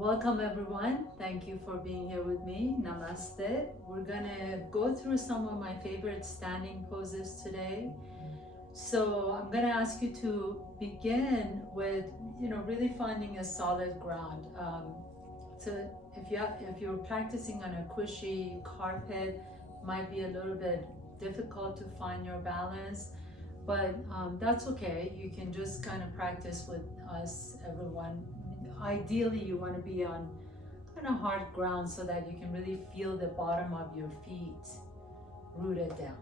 Welcome everyone. Thank you for being here with me. Namaste. We're gonna go through some of my favorite standing poses today. So I'm gonna ask you to begin with, really finding a solid ground. So if you're practicing on a cushy carpet, might be a little bit difficult to find your balance, but that's okay. You can just kind of practice with us, everyone. Ideally, you want to be on kind of hard ground so that you can really feel the bottom of your feet rooted down.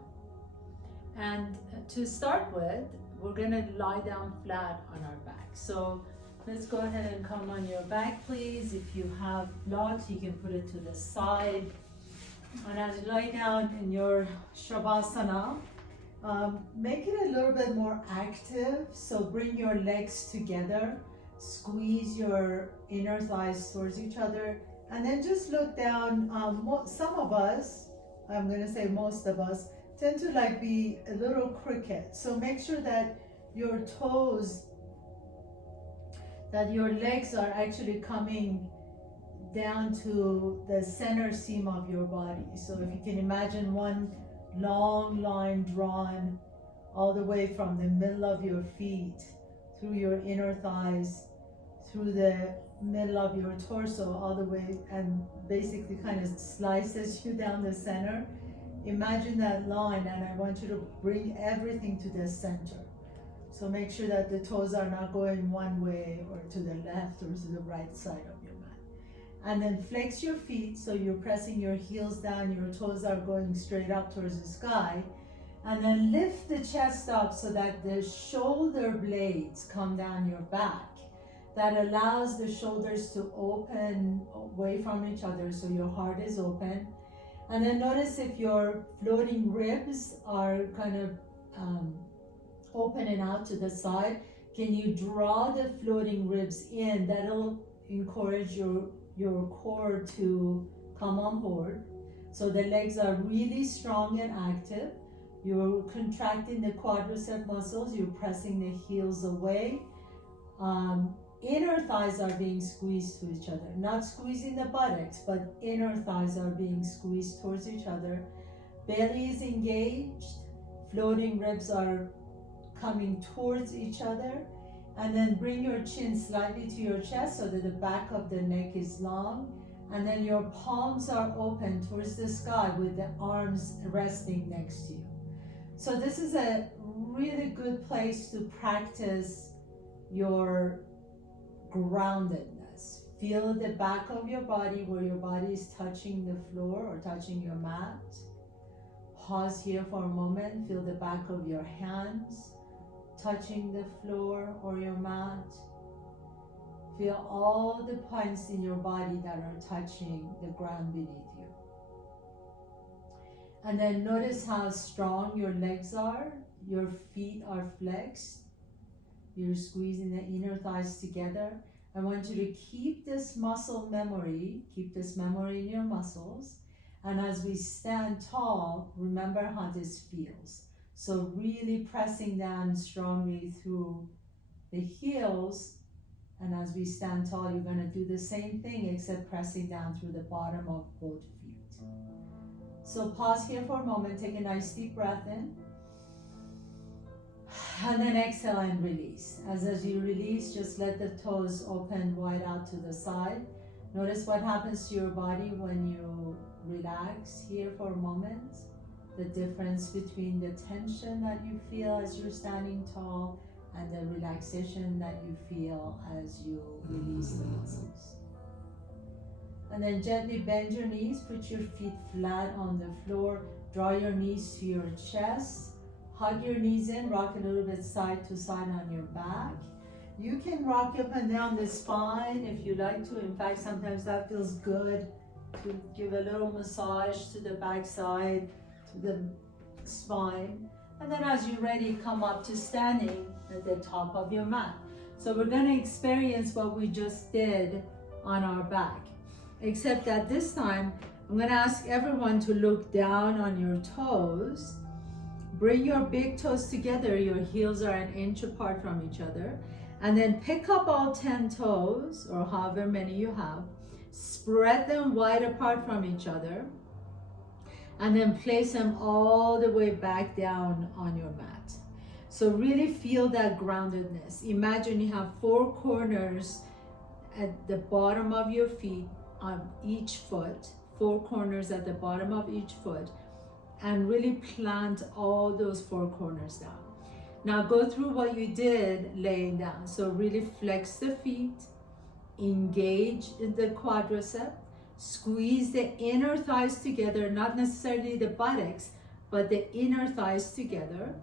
And to start with, we're going to lie down flat on our back. So let's go ahead and come on your back, please. If you have blocks, you can put it to the side. And as you lie down in your Shavasana, make it a little bit more active. So bring your legs together. Squeeze your inner thighs towards each other, and then just look down. Some of us, I'm going to say most of us, tend to be a little crooked. So make sure that your toes, that your legs are actually coming down to the center seam of your body. So if you can imagine one long line drawn all the way from the middle of your feet through your inner thighs, through the middle of your torso, all the way, and basically kind of slices you down the center. Imagine that line, and I want you to bring everything to the center. So make sure that the toes are not going one way or to the left or to the right side of your mat. And then flex your feet, so you're pressing your heels down, your toes are going straight up towards the sky. And then lift the chest up so that the shoulder blades come down your back. That allows the shoulders to open away from each other, so your heart is open. And then notice if your floating ribs are kind of open and out to the side. Can you draw the floating ribs in? That'll encourage your core to come on board. So the legs are really strong and active. You're contracting the quadricep muscles. You're pressing the heels away. Inner thighs are being squeezed to each other. Not squeezing the buttocks, but inner thighs are being squeezed towards each other. Belly is engaged. Floating ribs are coming towards each other. And then bring your chin slightly to your chest so that the back of the neck is long. And then your palms are open towards the sky with the arms resting next to you. So this is a really good place to practice your groundedness. Feel the back of your body where your body is touching the floor or touching your mat. Pause here for a moment. Feel the back of your hands touching the floor or your mat. Feel all the points in your body that are touching the ground beneath you. And then notice how strong your legs are. Your feet are flexed. You're squeezing the inner thighs together. I want you to keep this muscle memory, keep this memory in your muscles. And as we stand tall, remember how this feels. So really pressing down strongly through the heels. And as we stand tall, you're going to do the same thing except pressing down through the bottom of both feet. So pause here for a moment, take a nice deep breath in. And then exhale and release. As you release, just let the toes open wide out to the side. Notice what happens to your body when you relax here for a moment. The difference between the tension that you feel as you're standing tall and the relaxation that you feel as you release the muscles. And then gently bend your knees, put your feet flat on the floor, draw your knees to your chest. Hug your knees in, rock a little bit side to side on your back. You can rock up and down the spine if you like to. In fact, sometimes that feels good to give a little massage to the back side, to the spine. And then as you're ready, come up to standing at the top of your mat. So we're going to experience what we just did on our back. Except that this time, I'm going to ask everyone to look down on your toes. Bring your big toes together. Your heels are an inch apart from each other. And then pick up all 10 toes, or however many you have. Spread them wide apart from each other. And then place them all the way back down on your mat. So really feel that groundedness. Imagine you have 4 corners at the bottom of your feet on each foot. 4 corners at the bottom of each foot. And really plant all those 4 corners down. Now go through what you did laying down. So really flex the feet, engage in the quadricep, squeeze the inner thighs together, not necessarily the buttocks, but the inner thighs together.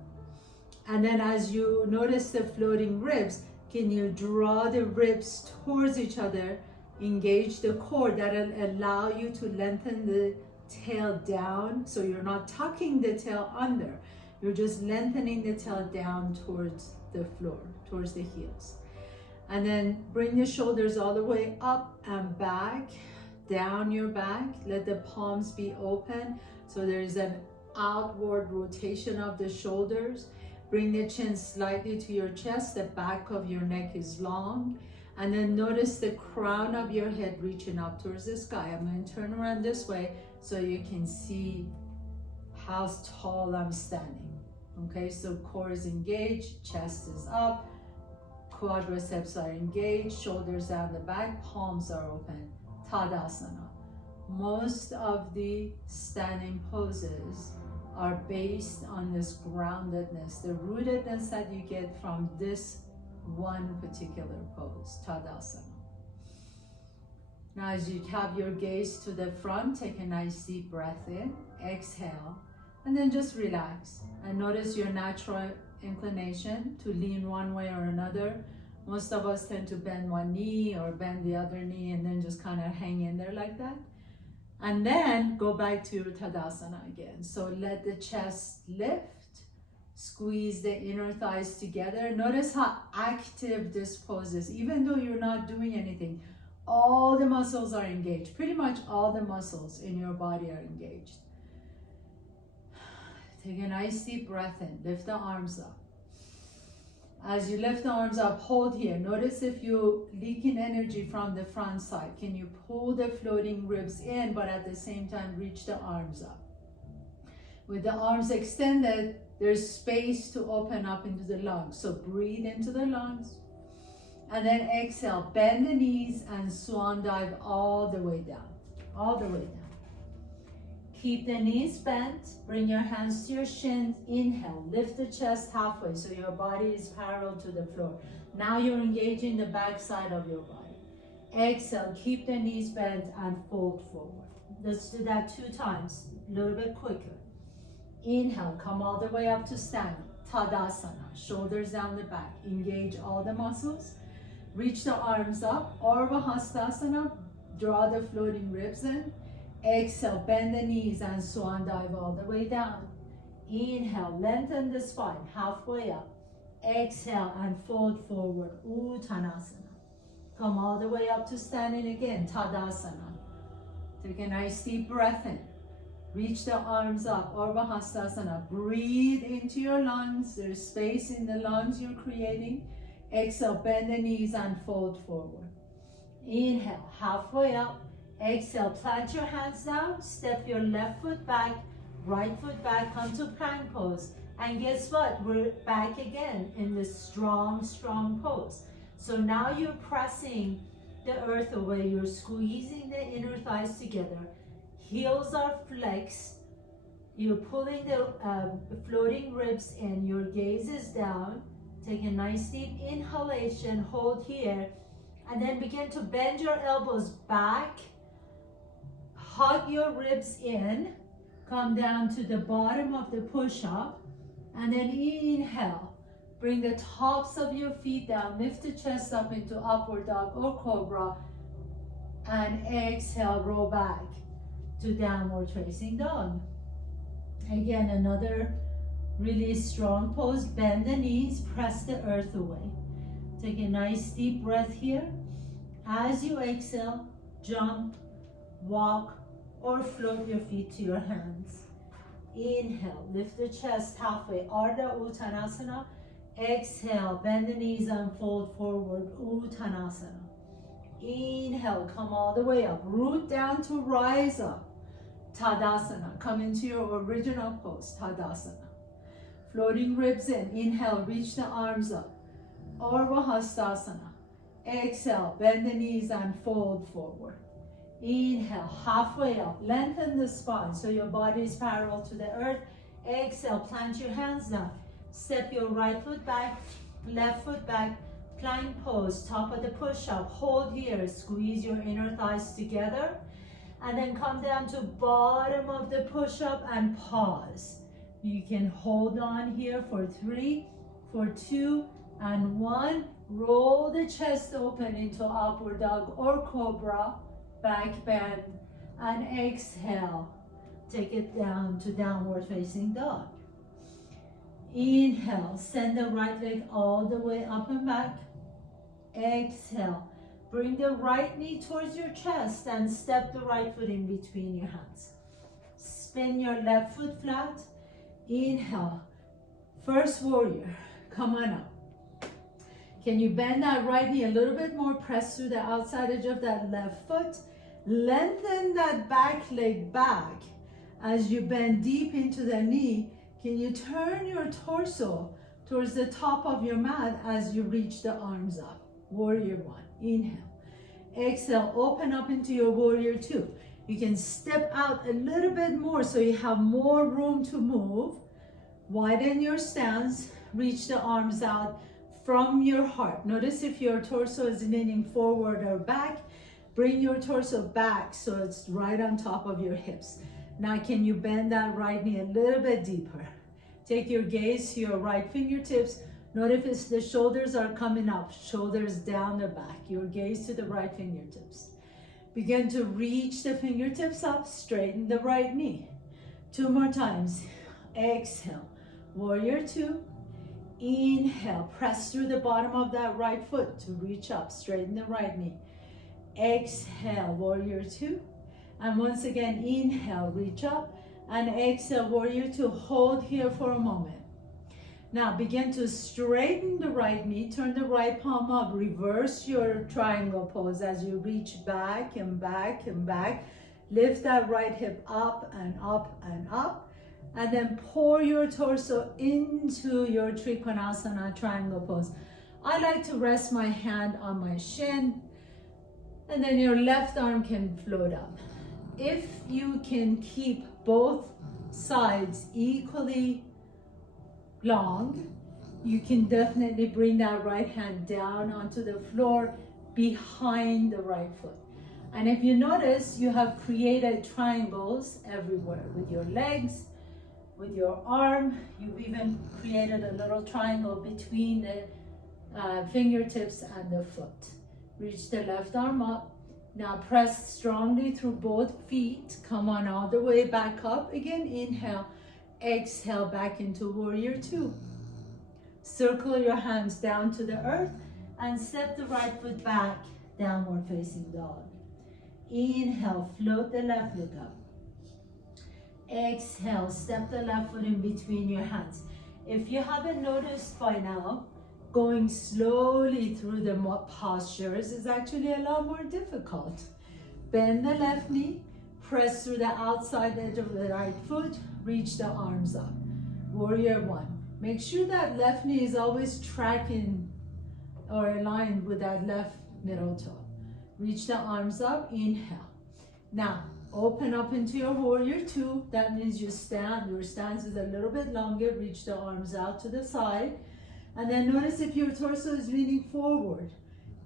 And then as you notice the floating ribs, can you draw the ribs towards each other, engage the core, that'll allow you to lengthen the tail down, so you're not tucking the tail under. You're just lengthening the tail down towards the floor, towards the heels. And then bring the shoulders all the way up and back, down your back. Let the palms be open, so there's an outward rotation of the shoulders. Bring the chin slightly to your chest. The back of your neck is long. And then notice the crown of your head reaching up towards the sky. I'm going to turn around this way so you can see how tall I'm standing. Okay, so core is engaged, chest is up, quadriceps are engaged, shoulders down the back, palms are open. Tadasana. Most of the standing poses are based on this groundedness, the rootedness that you get from this one particular pose, Tadasana. Now as you have your gaze to the front, take a nice deep breath in, exhale, and then just relax. And notice your natural inclination to lean one way or another. Most of us tend to bend one knee or bend the other knee and then just kind of hang in there like that. And then go back to your Tadasana again. So let the chest lift, squeeze the inner thighs together. Notice how active this pose is. Even though you're not doing anything, all the muscles are engaged. Pretty much all the muscles in your body are engaged. Take a nice deep breath in. Lift the arms up. As you lift the arms up, hold here. Notice if you leak in energy from the front side. Can you pull the floating ribs in, but at the same time reach the arms up? With the arms extended, there's space to open up into the lungs. So breathe into the lungs. And then exhale. Bend the knees and swan dive all the way down. All the way down. Keep the knees bent. Bring your hands to your shins. Inhale. Lift the chest halfway so your body is parallel to the floor. Now you're engaging the back side of your body. Exhale. Keep the knees bent and fold forward. Let's do that 2 times. A little bit quicker. Inhale. Come all the way up to standing. Tadasana. Shoulders down the back. Engage all the muscles. Reach the arms up. Urdhva Hastasana. Draw the floating ribs in. Exhale, bend the knees and swan dive all the way down. Inhale, lengthen the spine, halfway up. Exhale and fold forward, Uttanasana. Come all the way up to standing again, Tadasana. Take a nice deep breath in. Reach the arms up, Urdhva Hastasana. Breathe into your lungs. There's space in the lungs you're creating. Exhale, bend the knees and fold forward. Inhale, halfway up. Exhale, plant your hands down, step your left foot back, right foot back, come to plank pose. And guess what? We're back again in this strong, strong pose. So now you're pressing the earth away, you're squeezing the inner thighs together. Heels are flexed. You're pulling the floating ribs in, your gaze is down. Take a nice deep inhalation, hold here, and then begin to bend your elbows back. Hug your ribs in, come down to the bottom of the push-up, and then inhale. Bring the tops of your feet down, lift the chest up into upward dog or cobra, and exhale, roll back to downward facing dog. Again, another really strong pose. Bend the knees, press the earth away. Take a nice deep breath here. As you exhale, jump, walk, or float your feet to your hands. Inhale, lift the chest halfway, Ardha Uttanasana. Exhale, bend the knees and fold forward, Uttanasana. Inhale, come all the way up, root down to rise up. Tadasana, come into your original pose, Tadasana. Floating ribs in, inhale, reach the arms up. Urdhva Hastasana. Exhale, bend the knees and fold forward. Inhale, halfway up, lengthen the spine so your body is parallel to the earth. Exhale, plant your hands down. Step your right foot back, left foot back, plank pose, top of the push-up. Hold here, squeeze your inner thighs together. And then come down to bottom of the push-up and pause. You can hold on here for 3, for 2, and 1. Roll the chest open into upward dog or cobra. Back bend and exhale. Take it down to downward facing dog. Inhale, send the right leg all the way up and back. Exhale, bring the right knee towards your chest and step the right foot in between your hands. Spin your left foot flat. Inhale, first warrior, come on up. Can you bend that right knee a little bit more? Press through the outside edge of that left foot. Lengthen that back leg back. As you bend deep into the knee, can you turn your torso towards the top of your mat as you reach the arms up? Warrior 1, inhale. Exhale, open up into your warrior 2. You can step out a little bit more so you have more room to move. Widen your stance, reach the arms out from your heart. Notice if your torso is leaning forward or back, bring your torso back so it's right on top of your hips. Now can you bend that right knee a little bit deeper? Take your gaze to your right fingertips. Notice if the shoulders are coming up, shoulders down the back. Your gaze to the right fingertips. Begin to reach the fingertips up, straighten the right knee. 2 more times. Exhale, warrior 2. Inhale, press through the bottom of that right foot to reach up, straighten the right knee. Exhale, warrior 2. And once again, inhale, reach up. And exhale, warrior 2. Hold here for a moment. Now begin to straighten the right knee, turn the right palm up, reverse your triangle pose as you reach back and back and back. Lift that right hip up and up and up. And then pour your torso into your Trikonasana triangle pose. I like to rest my hand on my shin, and then your left arm can float up. If you can keep both sides equally long, you can definitely bring that right hand down onto the floor behind the right foot. And if you notice, you have created triangles everywhere with your legs, with your arm. You've even created a little triangle between the fingertips and the foot. Reach the left arm up. Now press strongly through both feet. Come on all the way back up. Again, inhale. Exhale back into warrior 2. Circle your hands down to the earth and step the right foot back, downward facing dog. Inhale, float the left leg up. Exhale, step the left foot in between your hands. If you haven't noticed by now, going slowly through the postures is actually a lot more difficult. Bend the left knee, press through the outside edge of the right foot, reach the arms up. Warrior 1. Make sure that left knee is always tracking or aligned with that left middle toe. Reach the arms up, inhale. Now, open up into your warrior 2. That means your stance is a little bit longer. Reach the arms out to the side. And then notice if your torso is leaning forward.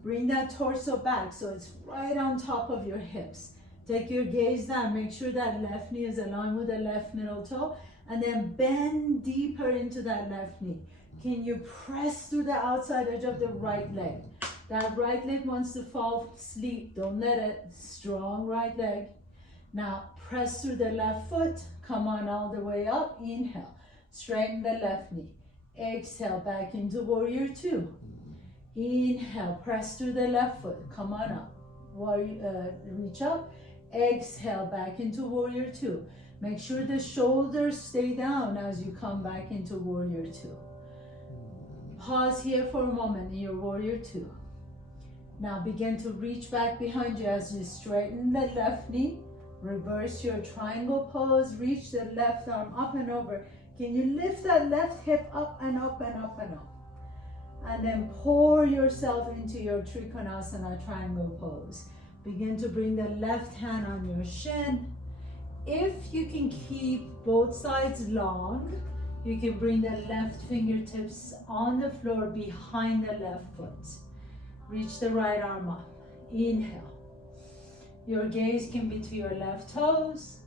Bring that torso back so it's right on top of your hips. Take your gaze down. Make sure that left knee is aligned with the left middle toe. And then bend deeper into that left knee. Can you press through the outside edge of the right leg? That right leg wants to fall asleep. Don't let it. Strong right leg. Now press through the left foot. Come on all the way up. Inhale. Straighten the left knee. Exhale back into warrior 2. Inhale. Press through the left foot. Come on up. Reach up. Exhale back into warrior 2. Make sure the shoulders stay down as you come back into warrior 2. Pause here for a moment in your warrior two. Now begin to reach back behind you as you straighten the left knee. Reverse your triangle pose. Reach the left arm up and over. Can you lift that left hip up and up and up and up? And then pour yourself into your Trikonasana triangle pose. Begin to bring the left hand on your shin. If you can keep both sides long, you can bring the left fingertips on the floor behind the left foot. Reach the right arm up. Inhale. Your gaze can be to your left toes,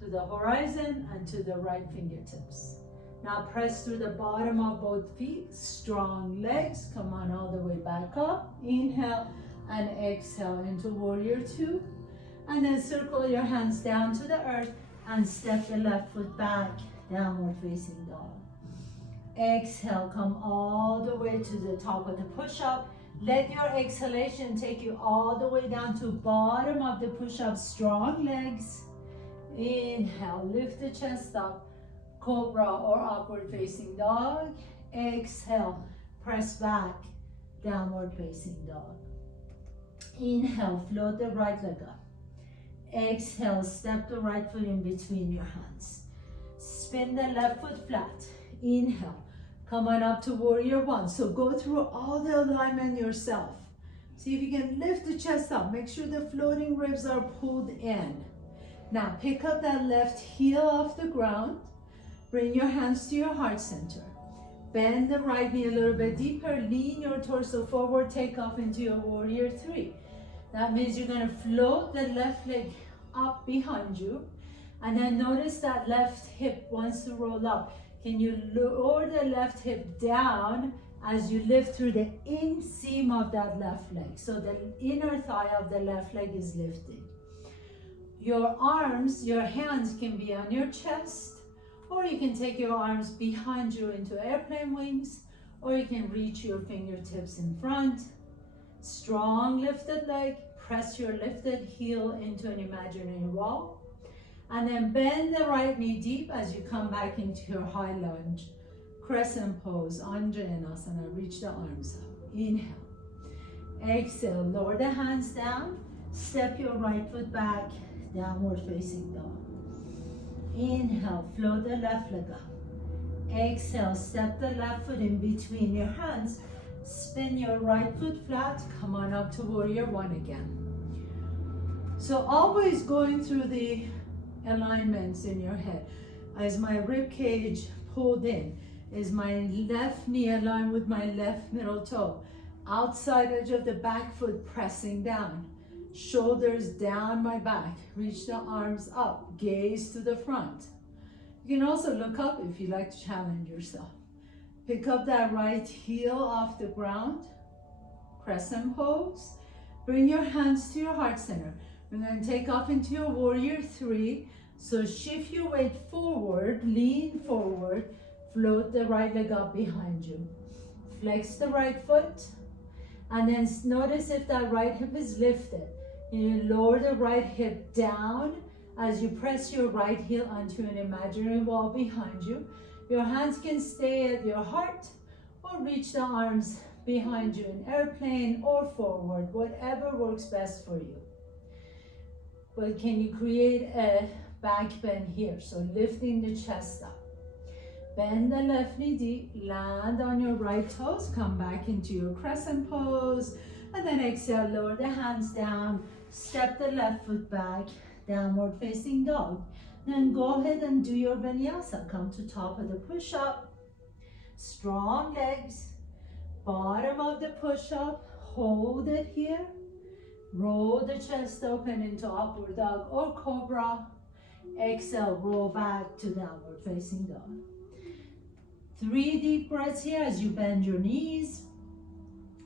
to the horizon, and to the right fingertips. Now press through the bottom of both feet. Strong legs. Come on all the way back up. Inhale and exhale into warrior two. And then circle your hands down to the earth and step the left foot back. Downward facing dog. Exhale, come all the way to the top of the push-up. Let your exhalation take you all the way down to bottom of the push-up. Strong legs. Inhale, lift the chest up. Cobra or upward facing dog. Exhale, press back. Downward facing dog. Inhale, float the right leg up. Exhale, step the right foot in between your hands. Spin the left foot flat. Inhale. Come on up to warrior one. So go through all the alignment yourself. See if you can lift the chest up. Make sure the floating ribs are pulled in. Now pick up that left heel off the ground. Bring your hands to your heart center. Bend the right knee a little bit deeper. Lean your torso forward. Take off into your warrior three. That means you're going to float the left leg up behind you. And then notice that left hip wants to roll up. Can you lower the left hip down as you lift through the inseam of that left leg? So the inner thigh of the left leg is lifted. Your arms, your hands can be on your chest, or you can take your arms behind you into airplane wings, or you can reach your fingertips in front. Strong lifted leg, press your lifted heel into an imaginary wall. And then bend the right knee deep as you come back into your high lunge. Crescent pose, Anjaneyasana, reach the arms up. Inhale. Exhale, lower the hands down. Step your right foot back, downward facing dog. Inhale, float the left leg up. Exhale, step the left foot in between your hands. Spin your right foot flat. Come on up to warrior one again. So always going through the alignments in your head. As my rib cage pulled in, is my left knee aligned with my left middle toe? Outside edge of the back foot pressing down. Shoulders down my back. Reach the arms up. Gaze to the front. You can also look up if you like to challenge yourself. Pick up that right heel off the ground. Crescent pose. Bring your hands to your heart center. We're going to take off into your warrior three. So shift your weight forward, lean forward, float the right leg up behind you. Flex the right foot, and then notice if that right hip is lifted. You lower the right hip down as you press your right heel onto an imaginary wall behind you. Your hands can stay at your heart or reach the arms behind you in airplane or forward, whatever works best for you. But can you create a back bend here? So lifting the chest up. Bend the left knee deep, land on your right toes, come back into your crescent pose, and then exhale, lower the hands down, step the left foot back, downward facing dog. Then go ahead and do your vinyasa. Come to top of the push-up, strong legs, bottom of the push-up, hold it here. Roll the chest open into upward dog or cobra. Exhale, roll back to downward facing dog. 3 deep breaths here as you bend your knees.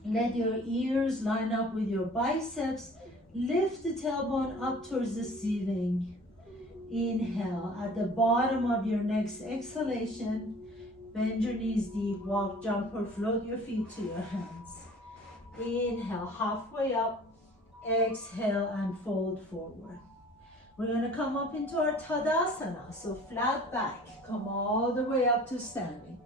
Let your ears line up with your biceps. Lift the tailbone up towards the ceiling. Inhale. At the bottom of your next exhalation, bend your knees deep, walk, jump, or float your feet to your hands. Inhale, halfway up. Exhale and fold forward. We're going to come up into our Tadasana. So flat back, come all the way up to standing.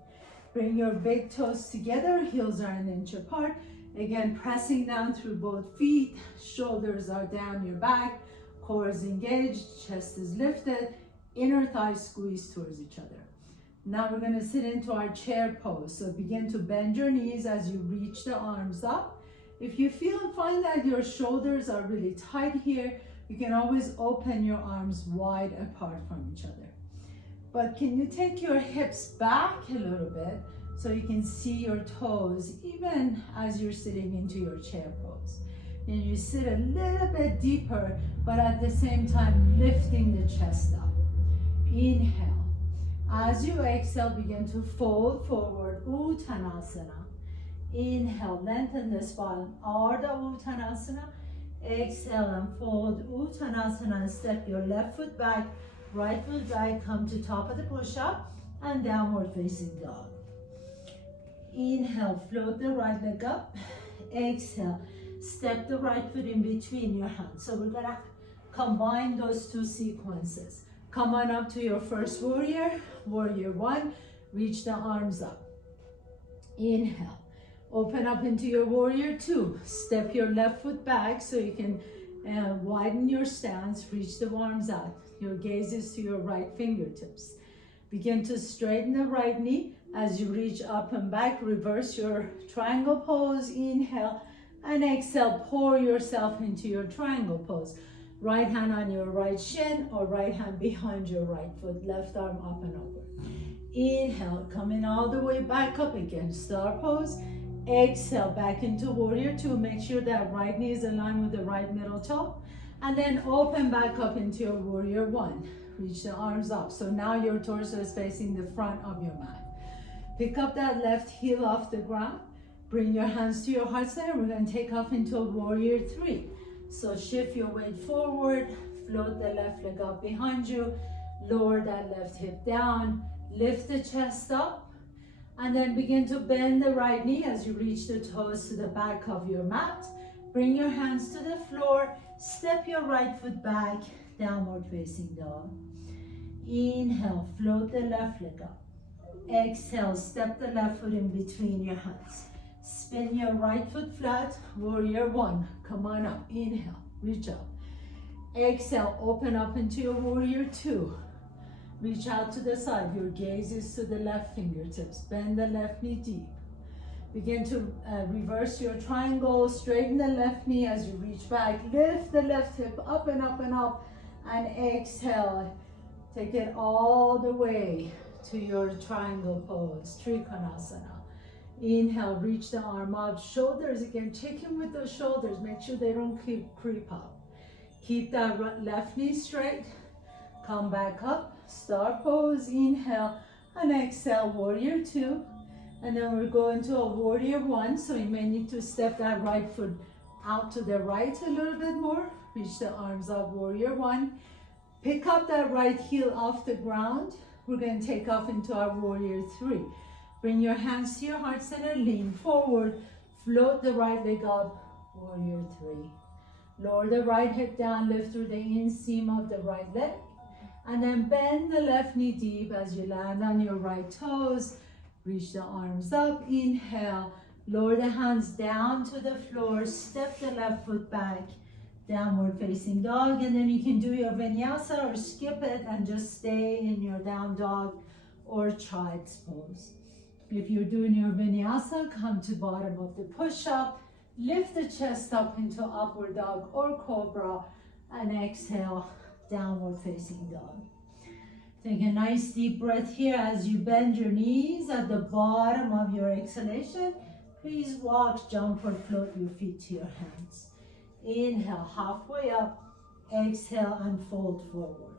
Bring your big toes together, heels are an inch apart. Again, pressing down through both feet, shoulders are down your back, core is engaged, chest is lifted, inner thighs squeeze towards each other. Now we're going to sit into our chair pose. So begin to bend your knees as you reach the arms up. If you find that your shoulders are really tight here, you can always open your arms wide apart from each other. But can you take your hips back a little bit so you can see your toes even as you're sitting into your chair pose. And you sit a little bit deeper, but at the same time lifting the chest up. Inhale. As you exhale, begin to fold forward, Uttanasana. Inhale, lengthen the spine, Ardha Uttanasana. Exhale and fold, Uttanasana, and step your left foot back, right foot back, come to top of the push-up, and downward facing dog. Inhale, float the right leg up. Exhale, step the right foot in between your hands. So we're gonna combine those two sequences. Come on up to your first warrior, warrior one, reach the arms up. Inhale, open up into your warrior two. Step your left foot back so you can widen your stance, reach the arms out. Your gaze is to your right fingertips. Begin to straighten the right knee as you reach up and back. Reverse your triangle pose. Inhale and exhale, pour yourself into your triangle pose. Right hand on your right shin or right hand behind your right foot, left arm up and over. Inhale, coming all the way back up again, star pose. Exhale, back into warrior two. Make sure that right knee is aligned with the right middle toe. And then open back up into your warrior one. Reach the arms up. So now your torso is facing the front of your mat. Pick up that left heel off the ground. Bring your hands to your heart center. We're going to take off into a warrior three. So shift your weight forward. Float the left leg up behind you. Lower that left hip down. Lift the chest up. And then begin to bend the right knee as you reach the toes to the back of your mat. Bring your hands to the floor. Step your right foot back. Downward facing dog. Inhale, float the left leg up. Exhale, step the left foot in between your hands. Spin your right foot flat, warrior one. Come on up, inhale, reach up. Exhale, open up into your warrior two. Reach out to the side, your gaze is to the left fingertips. Bend the left knee deep. Begin to reverse your triangle, straighten the left knee as you reach back. Lift the left hip up and up and up. And exhale, take it all the way to your triangle pose, Trikonasana. Inhale, reach the arm up, shoulders again, check in with those shoulders, make sure they don't creep up. Keep that left knee straight, come back up, star pose, inhale, and exhale, warrior two. And then we're going to a warrior one, so you may need to step that right foot out to the right a little bit more. Reach the arms up, warrior one. Pick up that right heel off the ground. We're going to take off into our warrior three. Bring your hands to your heart center, lean forward, float the right leg up, warrior three. Lower the right hip down, lift through the inseam of the right leg. And then bend the left knee deep as you land on your right toes. Reach the arms up, inhale. Lower the hands down to the floor, step the left foot back. Downward facing dog, and then you can do your vinyasa or skip it and just stay in your down dog or child's pose. If you're doing your vinyasa, come to bottom of the push-up, lift the chest up into upward dog or cobra, and exhale, downward facing dog. Take a nice deep breath here as you bend your knees at the bottom of your exhalation. Please walk, jump, or float your feet to your hands. Inhale, halfway up, exhale, and fold forward.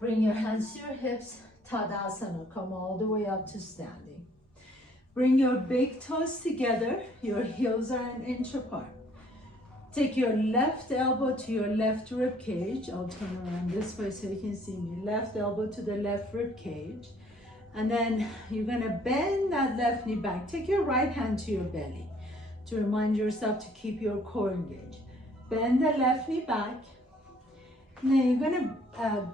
Bring your hands to your hips, Tadasana, come all the way up to standing. Bring your big toes together, your heels are an inch apart. Take your left elbow to your left rib cage. I'll turn around this way so you can see me. Left elbow to the left rib cage. And then you're gonna bend that left knee back. Take your right hand to your belly to remind yourself to keep your core engaged. Bend the left knee back. And then you're gonna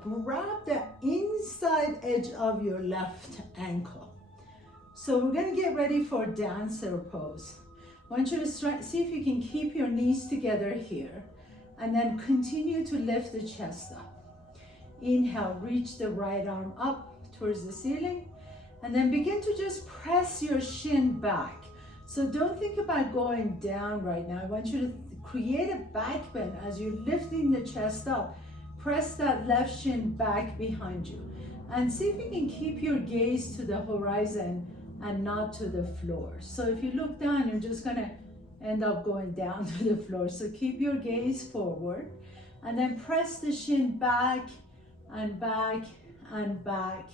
grab the inside edge of your left ankle. So we're gonna get ready for dancer pose. I want you to see if you can keep your knees together here and then continue to lift the chest up. Inhale, reach the right arm up towards the ceiling and then begin to just press your shin back. So don't think about going down right now. I want you to create a back bend as you're lifting the chest up. Press that left shin back behind you and see if you can keep your gaze to the horizon and not to the floor. So if you look down, you're just gonna end up going down to the floor. So keep your gaze forward and then press the shin back and back and back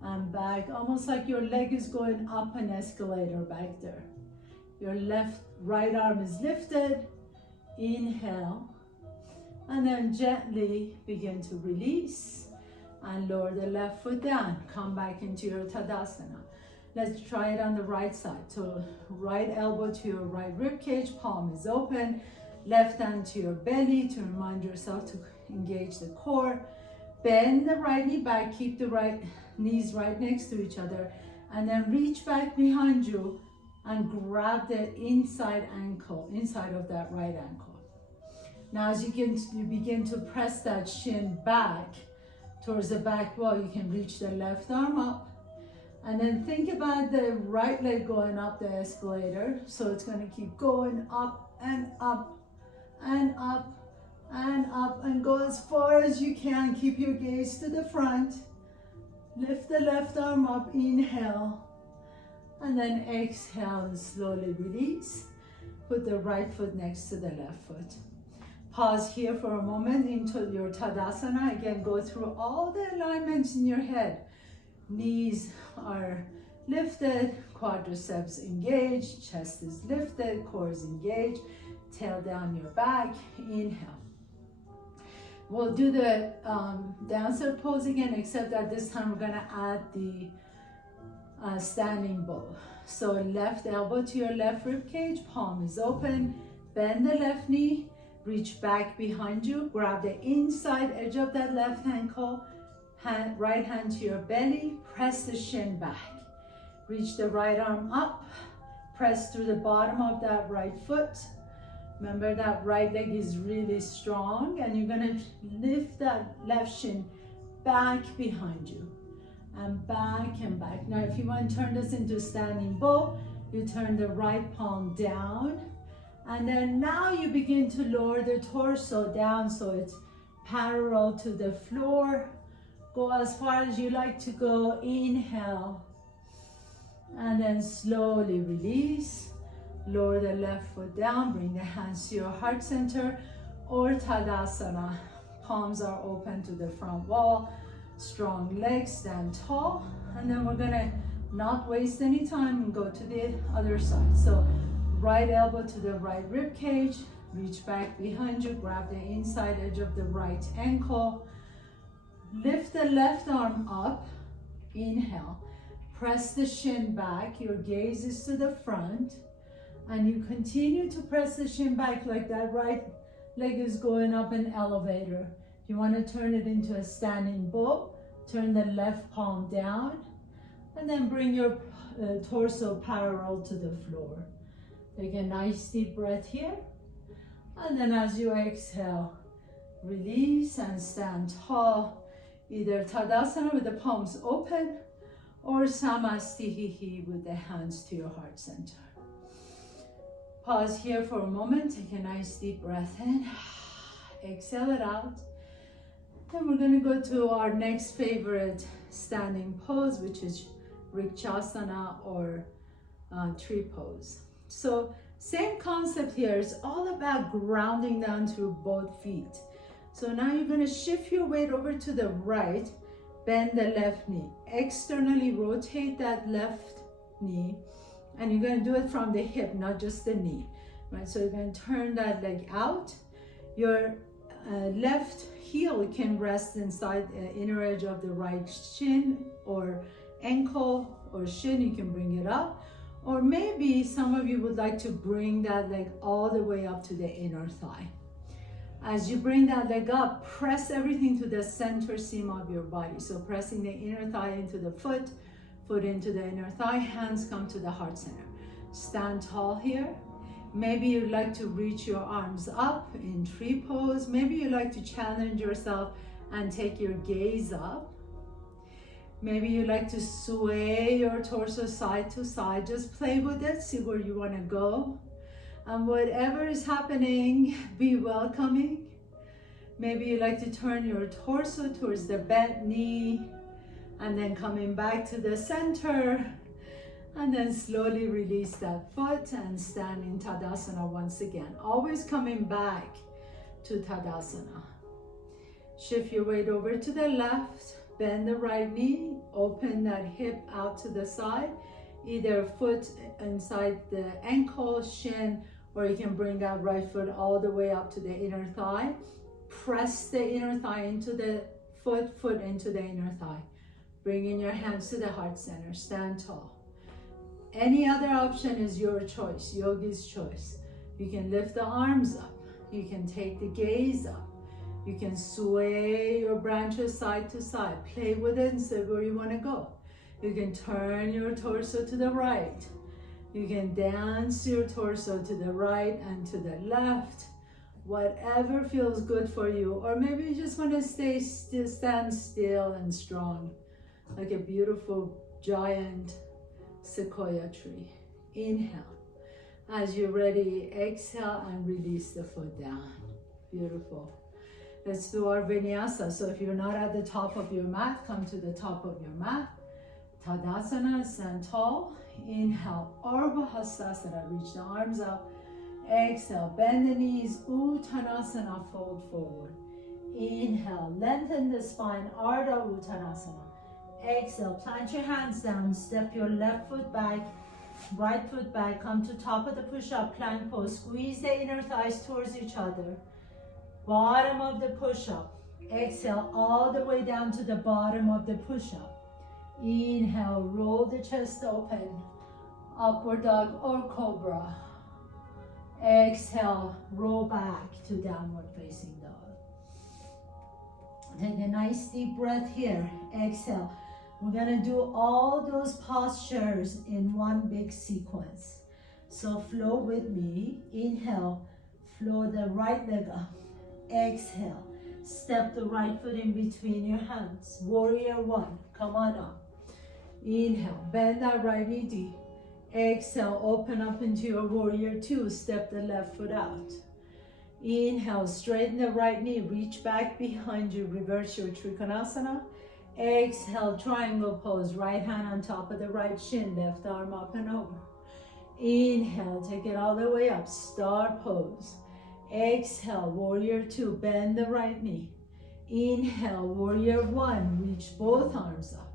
and back, almost like your leg is going up an escalator back there. Your right arm is lifted. Inhale, and then gently begin to release and lower the left foot down. Come back into your Tadasana. Let's try it on the right side. So right elbow to your right rib cage, palm is open. Left hand to your belly to remind yourself to engage the core. Bend the right knee back, keep the right knees right next to each other, and then reach back behind you and grab the inside ankle, inside of that right ankle. Now as you begin to press that shin back towards the back wall, you can reach the left arm up. And then think about the right leg going up the escalator. So it's going to keep going up and up and up and up and go as far as you can. Keep your gaze to the front. Lift the left arm up, inhale. And then exhale and slowly release. Put the right foot next to the left foot. Pause here for a moment into your Tadasana. Again, go through all the alignments in your head. Knees are lifted, quadriceps engaged, chest is lifted, core is engaged, tail down your back, inhale. We'll do the dancer pose again, except that this time we're gonna add the standing bow. So left elbow to your left rib cage, palm is open, bend the left knee, reach back behind you, grab the inside edge of that left ankle, right hand to your belly, press the shin back. Reach the right arm up, press through the bottom of that right foot. Remember that right leg is really strong and you're gonna lift that left shin back behind you and back and back. Now if you want to turn this into standing bow, you turn the right palm down and then now you begin to lower the torso down so it's parallel to the floor. Go as far as you like to go. Inhale. And then slowly release. Lower the left foot down. Bring the hands to your heart center or Tadasana. Palms are open to the front wall. Strong legs, stand tall. And then we're going to not waste any time and go to the other side. So right elbow to the right rib cage. Reach back behind you. Grab the inside edge of the right ankle. Lift the left arm up, inhale, press the shin back, your gaze is to the front, and you continue to press the shin back like that right leg is going up an elevator. If you want to turn it into a standing bow, turn the left palm down, and then bring your torso parallel to the floor. Take a nice deep breath here, and then as you exhale, release and stand tall. Either Tadasana with the palms open or Samastihihi with the hands to your heart center. Pause here for a moment. Take a nice deep breath in. Exhale it out. Then we're going to go to our next favorite standing pose, which is Rikshasana or tree pose. So same concept here. It's all about grounding down through both feet. So now you're going to shift your weight over to the right, bend the left knee, externally rotate that left knee, and you're going to do it from the hip, not just the knee, right? So you're going to turn that leg out. Your left heel can rest inside the inner edge of the right shin or ankle or shin, you can bring it up. Or maybe some of you would like to bring that leg all the way up to the inner thigh. As you bring that leg up, press everything to the center seam of your body. So pressing the inner thigh into the foot, foot into the inner thigh, hands come to the heart center. Stand tall here. Maybe you'd like to reach your arms up in tree pose. Maybe you'd like to challenge yourself and take your gaze up. Maybe you like to sway your torso side to side. Just play with it, see where you want to go. And whatever is happening, be welcoming. Maybe you like to turn your torso towards the bent knee and then coming back to the center. And then slowly release that foot and stand in Tadasana once again. Always coming back to Tadasana. Shift your weight over to the left. Bend the right knee, open that hip out to the side, either foot inside the ankle, shin, or you can bring that right foot all the way up to the inner thigh. Press the inner thigh into the foot, foot into the inner thigh. Bringing your hands to the heart center, stand tall. Any other option is your choice, yogi's choice. You can lift the arms up, you can take the gaze up. You can sway your branches side to side. Play with it and see where you want to go. You can turn your torso to the right. You can dance your torso to the right and to the left. Whatever feels good for you. Or maybe you just want to stay still, stand still and strong. Like a beautiful giant sequoia tree. Inhale. As you're ready, exhale and release the foot down. Beautiful. Let's do our vinyasa. So if you're not at the top of your mat, come to the top of your mat. Tadasana, stand tall. Inhale, Ardha Hastasana, reach the arms up. Exhale, bend the knees, Uttanasana, fold forward. Inhale, lengthen the spine, Ardha Uttanasana. Exhale, plant your hands down, step your left foot back, right foot back, come to top of the push-up plank pose. Squeeze the inner thighs towards each other. Bottom of the push-up. Exhale all the way down to the bottom of the push-up. Inhale, roll the chest open. Upward dog or cobra. Exhale, roll back to downward facing dog. Take a nice deep breath here. Exhale. We're gonna do all those postures in one big sequence. So flow with me. Inhale, flow the right leg up. Exhale, step the right foot in between your hands. Warrior one, come on up. Inhale, bend that right knee deep. Exhale, open up into your warrior two, step the left foot out. Inhale, straighten the right knee, reach back behind you, reverse your Trikonasana. Exhale, triangle pose, right hand on top of the right shin, left arm up and over. Inhale, take it all the way up, star pose. Exhale, warrior two, bend the right knee. Inhale, warrior one, reach both arms up.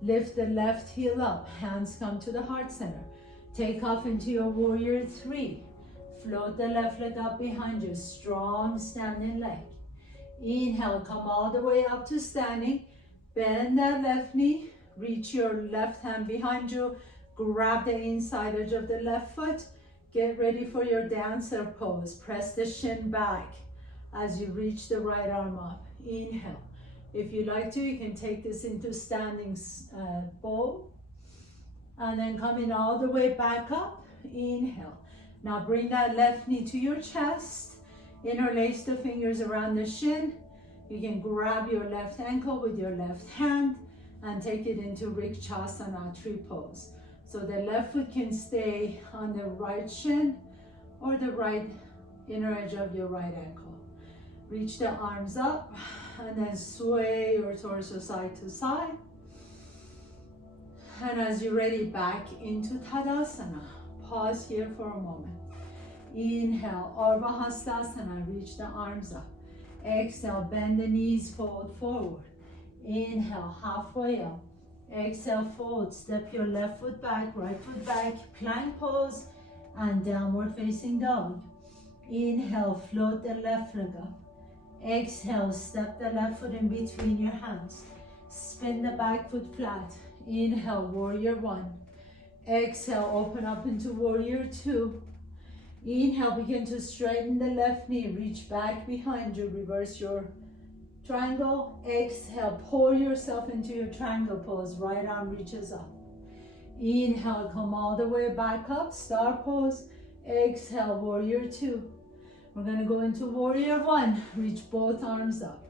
Lift the left heel up, hands come to the heart center. Take off into your warrior three. Float the left leg up behind you, strong standing leg. Inhale, come all the way up to standing. Bend that left knee, reach your left hand behind you, grab the inside edge of the left foot. Get ready for your dancer pose. Press the shin back as you reach the right arm up. Inhale. If you like to, you can take this into standing bow. And then coming all the way back up. Inhale. Now bring that left knee to your chest. Interlace the fingers around the shin. You can grab your left ankle with your left hand and take it into Rikshasana, tree pose. So the left foot can stay on the right shin or the right inner edge of your right ankle. Reach the arms up and then sway your torso side to side. And as you're ready, back into Tadasana. Pause here for a moment. Inhale, Ardha Hastasana, reach the arms up. Exhale, bend the knees, fold forward. Inhale, halfway up. Exhale, fold, step your left foot back, right foot back, plank pose, and downward facing dog. Inhale, float the left leg up. Exhale, step the left foot in between your hands. Spin the back foot flat. Inhale, warrior one. Exhale, open up into warrior two. Inhale, begin to straighten the left knee, reach back behind you, reverse your triangle. Exhale, pour yourself into your triangle pose. Right arm reaches up. Inhale, come all the way back up, star pose. Exhale, warrior two. We're gonna go into warrior one. Reach both arms up.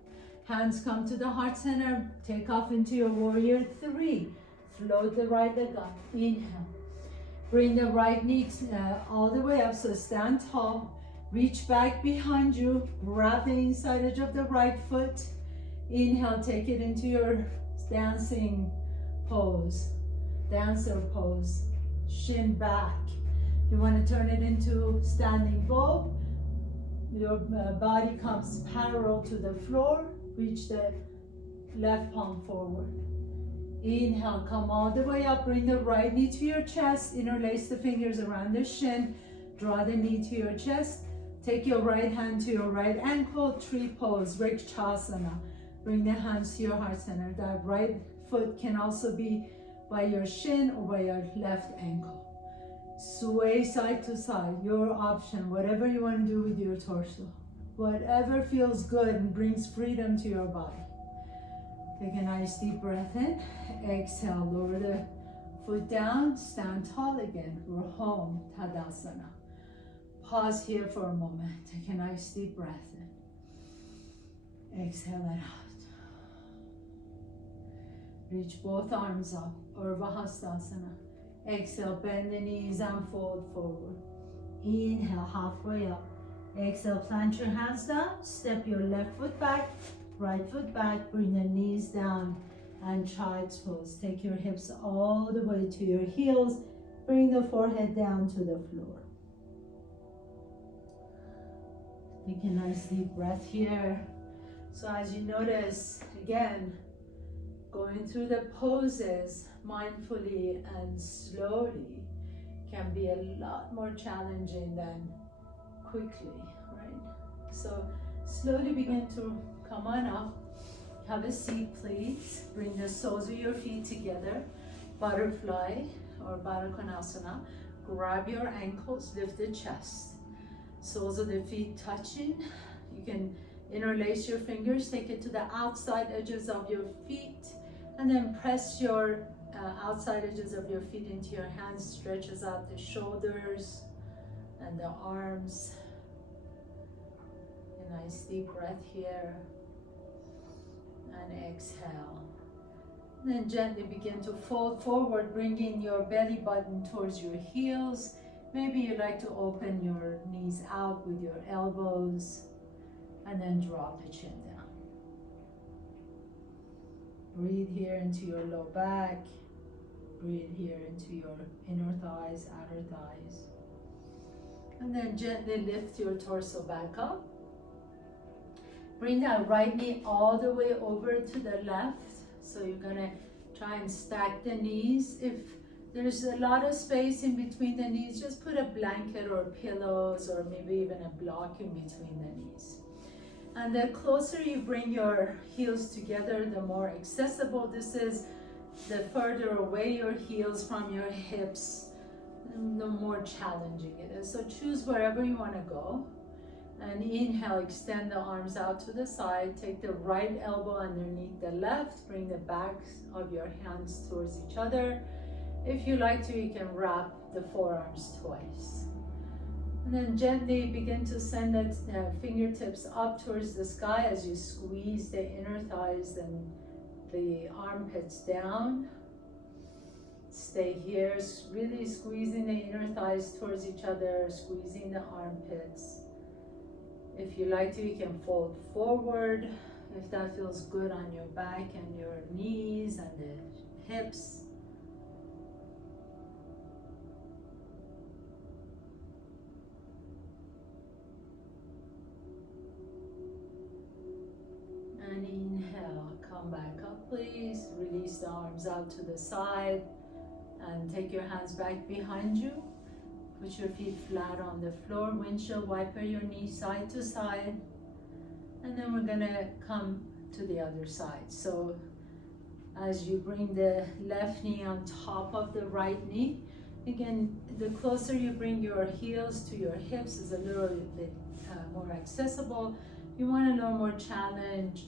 Hands come to the heart center. Take off into your warrior three. Float the right leg up. Inhale. Bring the right knee all the way up, so stand tall. Reach back behind you. Grab the inside edge of the right foot. Inhale, take it into your dancing pose. Dancer pose. Shin back. You want to turn it into standing bow. Your body comes parallel to the floor. Reach the left palm forward. Inhale, come all the way up. Bring the right knee to your chest. Interlace the fingers around the shin. Draw the knee to your chest. Take your right hand to your right ankle. Tree pose, Relaxation. Bring the hands to your heart center. That right foot can also be by your shin or by your left ankle. Sway side to side, your option, whatever you want to do with your torso. Whatever feels good and brings freedom to your body. Take a nice deep breath in. Exhale, lower the foot down, stand tall again. We're home, Tadasana. Pause here for a moment. Take a nice deep breath in. Exhale it out. Reach both arms up, Urdhva Hastasana. Exhale, bend the knees and fold forward. Inhale, halfway up. Exhale, plant your hands down. Step your left foot back, right foot back. Bring the knees down and child's pose. Take your hips all the way to your heels. Bring the forehead down to the floor. Take a nice deep breath here. So as you notice, again, going through the poses mindfully and slowly can be a lot more challenging than quickly, right? So slowly begin to come on up. Have a seat, please. Bring the soles of your feet together. Butterfly or Baddha Konasana. Grab your ankles, lift the chest. Soles of the feet touching. You can interlace your fingers, take it to the outside edges of your feet, and then press your outside edges of your feet into your hands. Stretches out the shoulders and the arms. A nice deep breath here. And exhale. And then gently begin to fold forward, bringing your belly button towards your heels. Maybe you like to open your knees out with your elbows. And then drop the chin down. Breathe here into your low back. Breathe here into your inner thighs, outer thighs. And then gently lift your torso back up. Bring that right knee all the way over to the left. So you're gonna try and stack the knees. If there's a lot of space in between the knees, just put a blanket or pillows or maybe even a block in between the knees. And the closer you bring your heels together, the more accessible this is. The further away your heels from your hips, the more challenging it is. So choose wherever you want to go. And inhale, extend the arms out to the side. Take the right elbow underneath the left. Bring the backs of your hands towards each other. If you like to, you can wrap the forearms twice. And then gently begin to send the fingertips up towards the sky as you squeeze the inner thighs and the armpits down. Stay here, really squeezing the inner thighs towards each other, squeezing the armpits. If you like to, you can fold forward if that feels good on your back and your knees and the hips. And inhale, come back up please. Release the arms out to the side and take your hands back behind you. Put your feet flat on the floor, windshield wiper your knees side to side. And then we're gonna come to the other side. So as you bring the left knee on top of the right knee, again, the closer you bring your heels to your hips is a little bit more accessible. You want a little more challenge.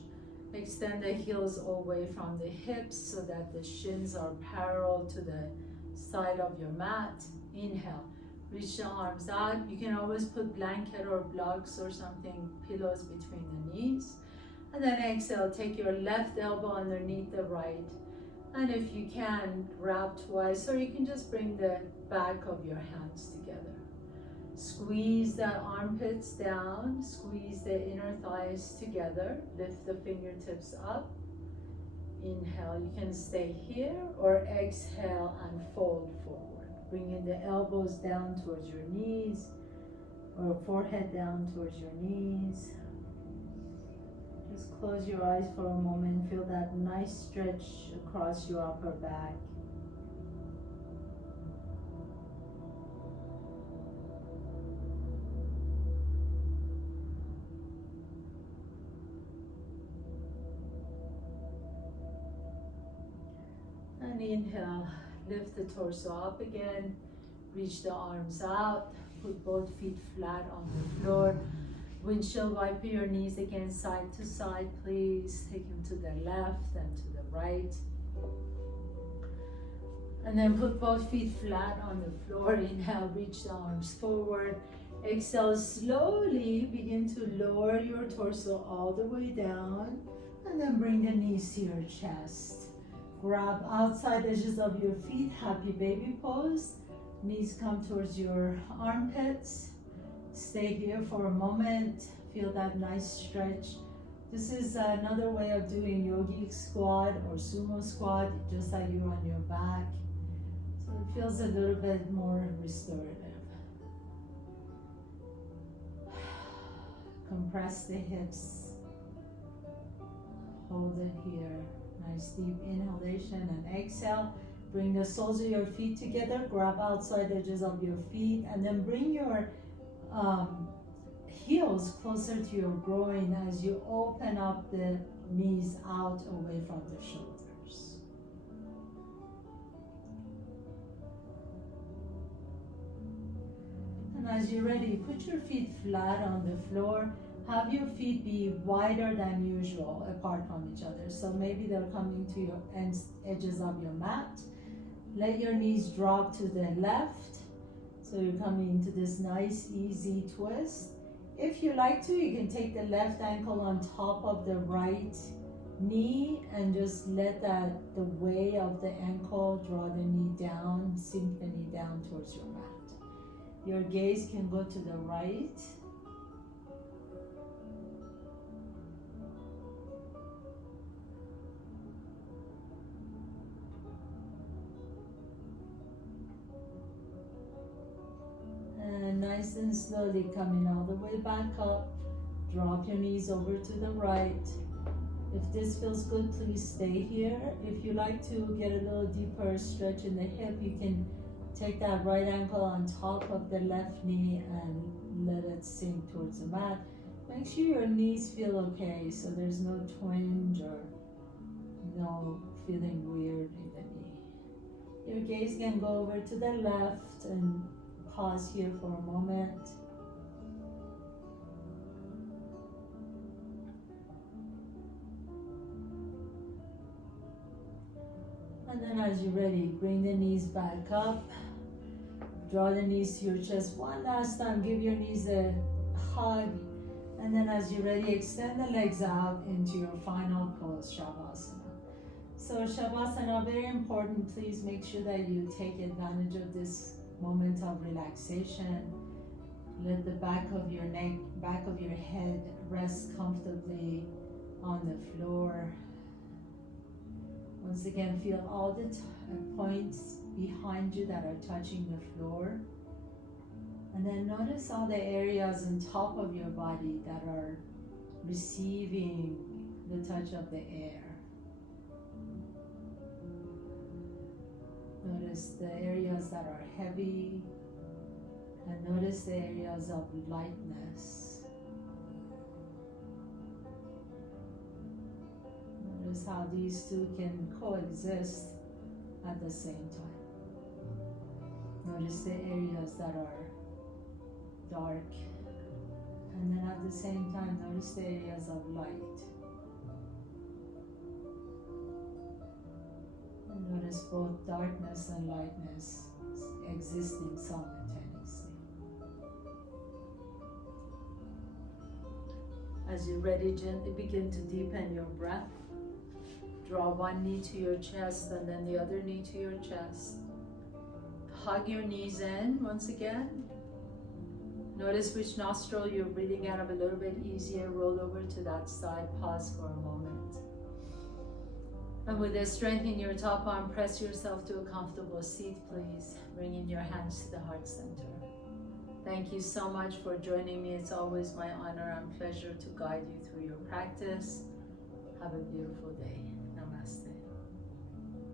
Extend the heels away from the hips so that the shins are parallel to the side of your mat. Inhale, reach the arms out. You can always put blanket or blocks or something, pillows between the knees. And then exhale, take your left elbow underneath the right. And if you can, grab twice, or you can just bring the back of your hands together. Squeeze the armpits down, squeeze the inner thighs together, lift the fingertips up. Inhale, you can stay here, or exhale and fold forward. Bringing the elbows down towards your knees, or forehead down towards your knees. Just close your eyes for a moment, feel that nice stretch across your upper back. And inhale, lift the torso up again, reach the arms out, put both feet flat on the floor. Windshield wiper your knees again side to side, please. Take them to the left and to the right. And then put both feet flat on the floor. Inhale, reach the arms forward. Exhale, slowly begin to lower your torso all the way down. And then bring the knees to your chest. Grab outside edges of your feet, happy baby pose. Knees come towards your armpits. Stay here for a moment. Feel that nice stretch. This is another way of doing yogic squat or sumo squat, just like you're on your back. So it feels a little bit more restorative. Compress the hips. Hold it here. Nice deep inhalation and exhale. Bring the soles of your feet together. Grab outside edges of your feet, and then bring your heels closer to your groin as you open up the knees out away from the shoulders. And as you're ready, put your feet flat on the floor. Have your feet be wider than usual apart from each other. So maybe they're coming to your edges of your mat. Let your knees drop to the left. So you're coming into this nice, easy twist. If you like to, you can take the left ankle on top of the right knee and just let the way of the ankle draw the knee down, sink the knee down towards your mat. Your gaze can go to the right. And nice and slowly coming all the way back up. Drop your knees over to the right. If this feels good, please stay here. If you like to get a little deeper stretch in the hip, you can take that right ankle on top of the left knee and let it sink towards the mat. Make sure your knees feel okay, so there's no twinge or no feeling weird in the knee. Your gaze can go over to the left and pause here for a moment. And then as you're ready, bring the knees back up. Draw the knees to your chest one last time. Give your knees a hug. And then as you're ready, extend the legs out into your final pose, Shavasana. So Shavasana, very important. Please make sure that you take advantage of this moment of relaxation. Let the back of your neck, back of your head rest comfortably on the floor. Once again, feel all the points behind you that are touching the floor. And then notice all the areas on top of your body that are receiving the touch of the air. Notice the areas that are heavy, and notice the areas of lightness. Notice how these two can coexist at the same time. Notice the areas that are dark, and then at the same time, notice the areas of light. And Notice both darkness and lightness existing simultaneously. As you're ready, gently begin to deepen your breath. Draw one knee to your chest and then the other knee to your chest. Hug your knees in once again. Notice which nostril you're breathing out of a little bit easier. Roll over to that side. Pause for a moment. And with the strength in your top arm, press yourself to a comfortable seat, please. Bringing your hands to the heart center. Thank you so much for joining me. It's always my honor and pleasure to guide you through your practice. Have a beautiful day.